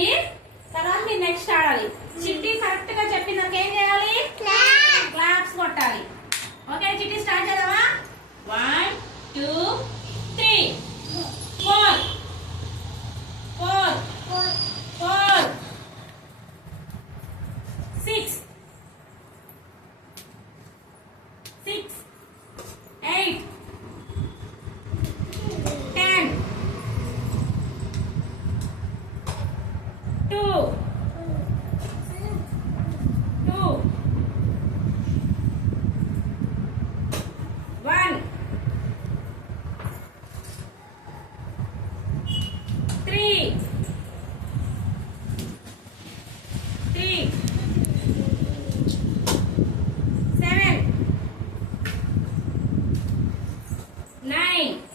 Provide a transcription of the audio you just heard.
చెప్పి తర్వాత మీరు నెక్స్ట్ ఆడాలి. చిట్టి కరెక్ట్ గా చెప్పినాక ఏం చేయాలి? క్లాప్స్ కొట్టాలి. ఓకే చిట్టి స్టార్ట్ చేద్దామా? 1 2 3 4 4 4 6 6 8 10 2 2 1 3 3 7 9